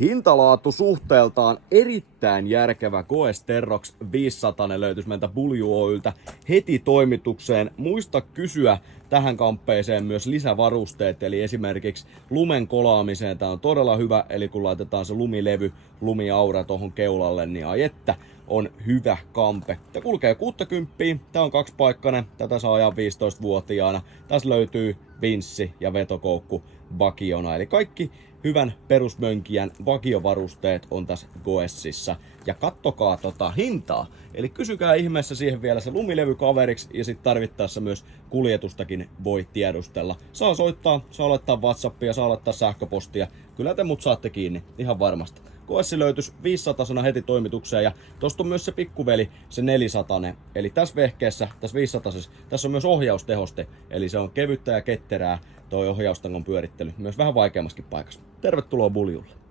Hintalaatu suhteeltaan erittäin järkevä Goes Terrox 500 löytyisi meiltä Bulju Oyltä heti toimitukseen. Muista kysyä tähän kamppeeseen myös lisävarusteet, eli esimerkiksi lumen kolaamiseen tää on todella hyvä, eli kun laitetaan se lumilevy, lumiaura tohon keulalle, niin ai että on hyvä kampe. Tää kulkee 60, tää on kaksipaikkainen, tätä saa ajaa 15-vuotiaana. Tässä löytyy vinssi ja vetokoukku vakiona, eli kaikki hyvän perusmönkijän vakiovarusteet on tässä Goesissa. Ja kattokaa hintaa. Eli kysykää ihmeessä siihen vielä se lumilevy kaveriksi ja sitten tarvittaessa myös kuljetustakin voi tiedustella. Saa soittaa, saa laittaa WhatsAppia, saa laittaa sähköpostia. Kyllä te mut saatte kiinni, ihan varmasti. Goessi löytyisi 500 heti toimitukseen ja tosta on myös se pikkuveli, se 400. Eli tässä vehkeessä, tässä 500, tässä on myös ohjaustehoste. Eli se on kevyttä ja ketterää toi ohjaustangon pyörittely, myös vähän vaikeammaskin paikassa. Tervetuloa Buljulle!